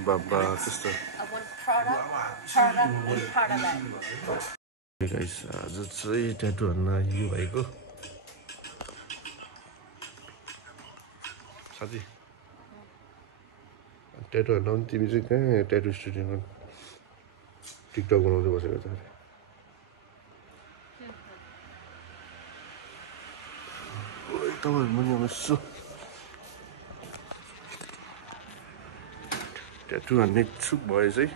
बाबा त्यस्तो गाइस आज चाहिँ ट्याटु हान्न यो भाइको साथी ट्याटु हान्न पनि तिमी चाहिँ कहाँ ट्याटु स्टुडियोमा टिकटक बनाउँदै बसेको छ तपाईँहरू पनि अब यसो ट्याटु हान्ने इच्छुक भए चाहिँ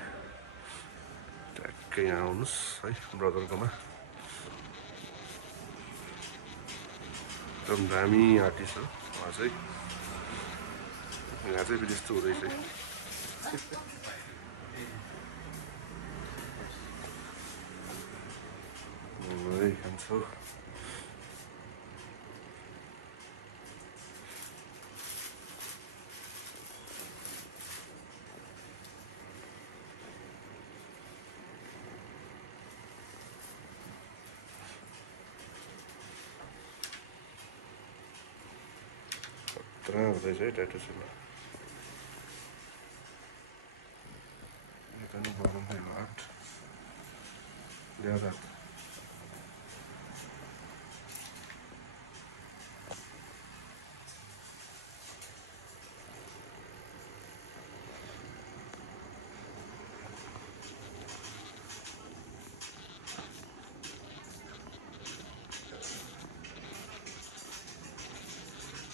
ट्याक्कै यहाँ आउनुहोस् है ब्रदरकोमा एकदम दामी आर्टिस्ट हो उहाँ चाहिँ यहाँ चाहिँ फेरि यस्तो हुँदैछ खान्छौ खतरा हुँदैछ है ट्याटु चाहिँ यता नि बनाउँदै आर्ट ल्याएर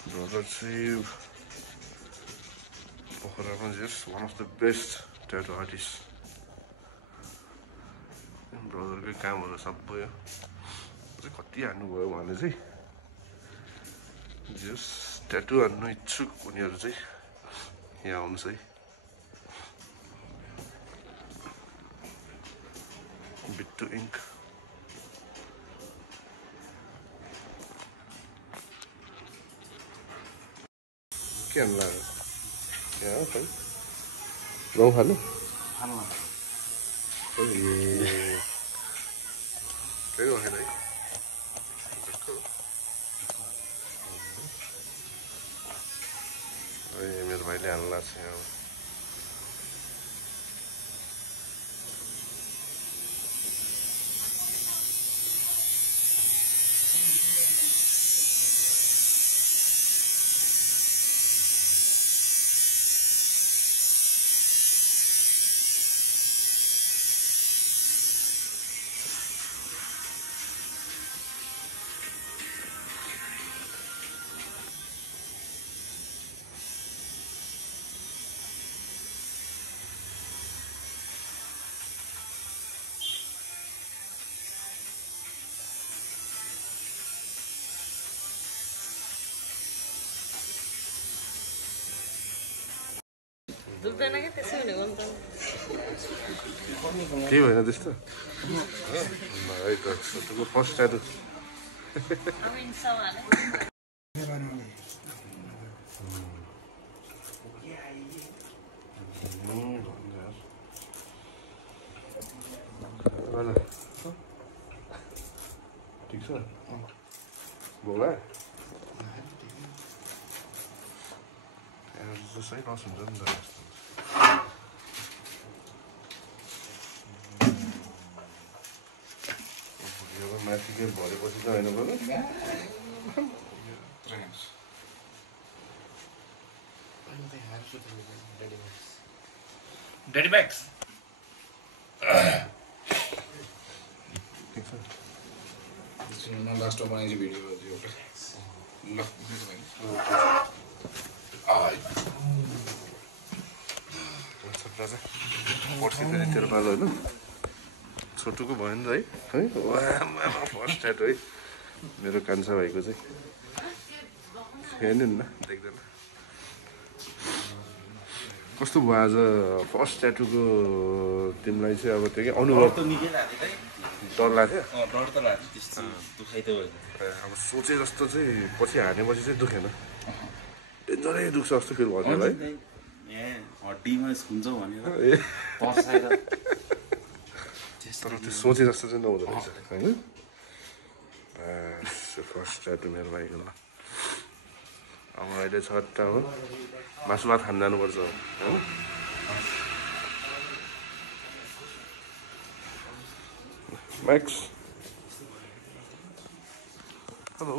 brother चाहिँ पोखरामा just one of the best tattoo artists ब्रदरकै कामहरू सबै हो चाहिँ कति हान्नुभयो उहाँले चाहिँ जस्ट ट्याटु हान्नु इच्छुक उनीहरू चाहिँ यहाँ आउनुहोस् है बिट्टु इङ्क के हान्नु लाग्यो यहाँ खै गाउँ खानु त्यही भएन है मेरो भाइले हाल्नु लाग्छ यहाँ दुख्दैन क्या त्यसो भनेको नि त केही भएन त्यस्तो है त फर्स्ट ट्याटु ठिक छ बोला जसै लस हुन्छ नि त माथि के भरेपछि चाहिँ होइन पर्ने Daddy bags. Last one is video. तेरो पालो होइन छोटोको भयो नि त है फर्स्ट ट्याटु है मेरो कान्छा भाइको चाहिँ हेर्नु न देख्दैन कस्तो भयो आज फर्स्ट ट्याटुको तिमीलाई चाहिँ अब त्यो के अनुभव डर लाग्थ्यो अब सोचे जस्तो चाहिँ पछि हानेपछि चाहिँ दुखेन डेन्जरै दुख्छ जस्तो फिल भयो है हड्डीमा हुन्छ भनेर तर त्यो सोचे जस्तो चाहिँ नहुँदो रहेछ होइन फर्स्ट ट्याटु मेरो भाइको ल अब अहिले 6टा हो मासु भात खान जानुपर्छ हो Max. Hello.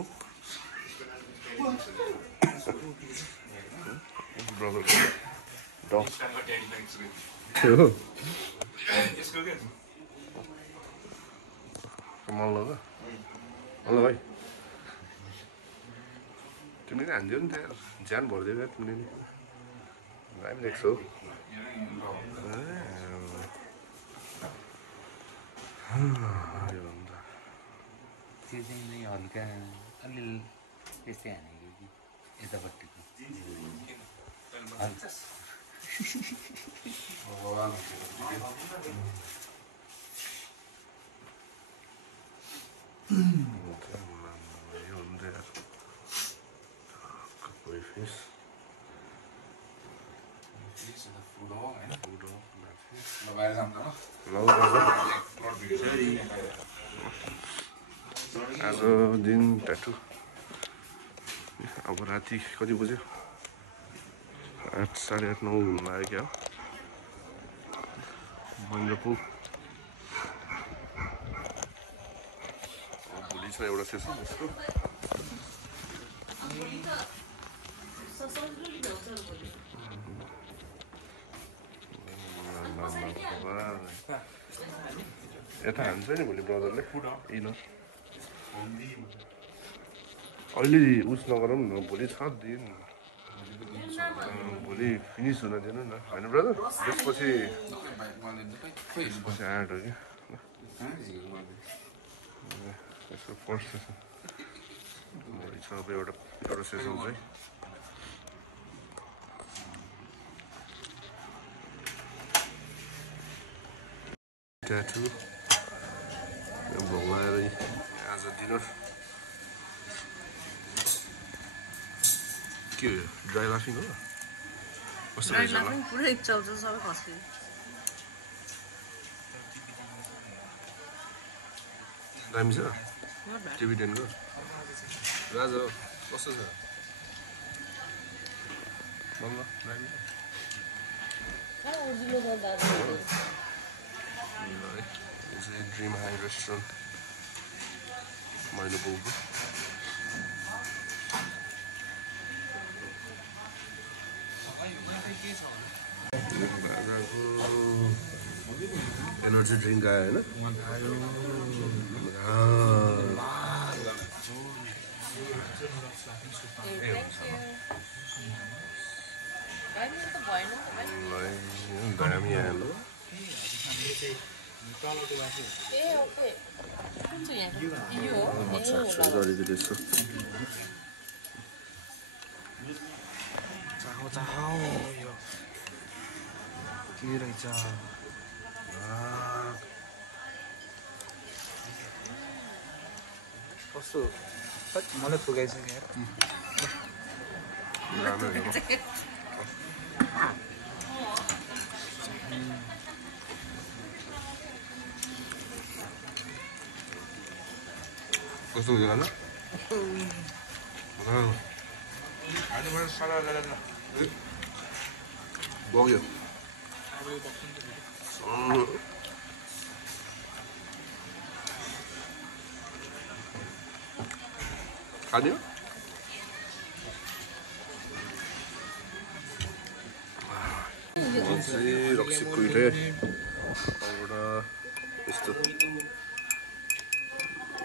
Brother. Dog. कमाल लगा हेलो भाइ तिमीले हान्दियो नि त्यहाँ ज्यान भरिदियो क्या तिमीले दामी देख्छौ त्यो चाहिँ नै हल्का अलिअलि त्यस्तै हानेको कि यतापट्टिको आज दिन ट्याटु अब राति कति बज्यो 8 साढे 8 9 हुन लाग्यो क्या महेन्द्रपुल भोलि छ एउटा सेसन जस्तो यता हान्छ नि भोलि ब्रदरले किन अहिले उस नगरौँ न भोलि 6 दिन भोलि फिनिस हुन दिनु न होइन ब्रदर त्यसपछि 8 हो कि यसो फर्स्ट सेसन भोलि छ अब एउटा सेसन चाहिँ ट्याटु भोगाएर आज डिनर के हो ड्राई लाफिङ हो कस्तो रहेछ होला पुरै चल्छ सबै खस्यो दामी छ टिभी 10 को राजा कस्तो छ मम्मा दामी ड्रिम हाई रेस्टुरेन्ट महेन्द्रपुलको एनर्जी ड्रिङ्क आयो होइन दामी आयो अलिकति यसो के रहेछ कस्तो मलाई पुगाइसक्यो कस्तो हुन्छ होला बग्यो खाने चाहिँ रक्सी कुइटे अबबाट यस्तो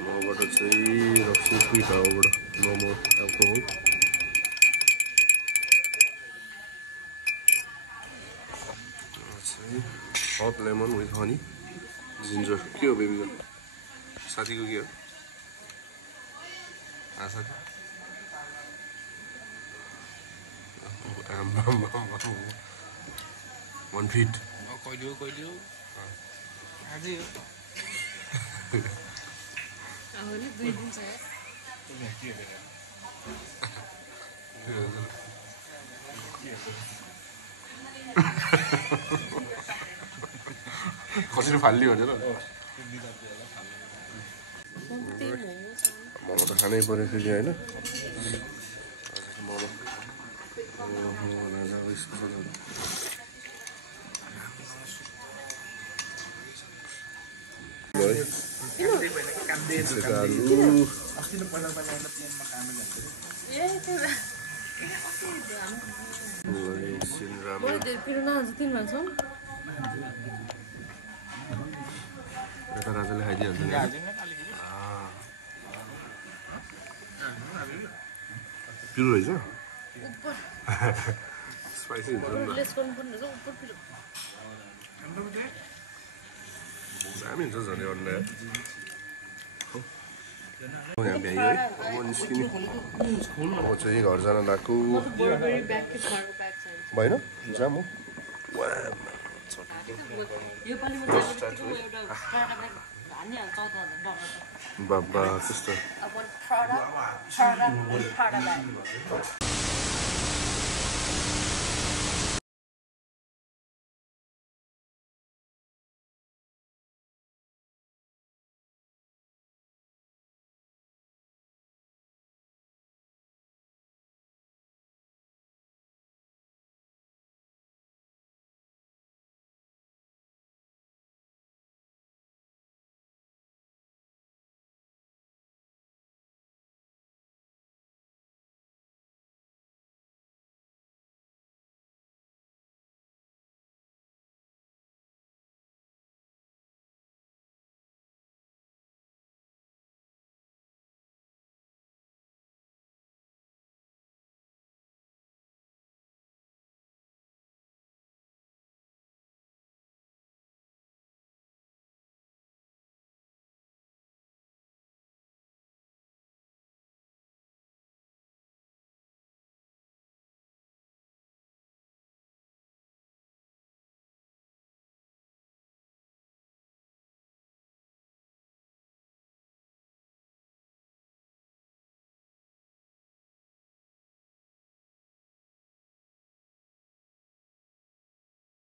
मबाट चाहिँ रक्सी कुइट अबबाट momo alcohol hot lemon with honey ginger के हो बेबी साथीको के हो साथी One feet. कहिले हो आजै हो आउने 2 दिन छ कसरी फाल्ली भनेर मोमो त खानै पर्यो फेरि होइन मोमो राजाले खाइदिइहाल्छ नि पिरो रहेछ स्पाइसी हुन्छ नि दामी हुन्छ झन् यो अन्डा यहाँ भ्याइयो है अब निस्किने म चाहिँ घर जान लाग्छु भएन जाम हो बाबा त्यस्तो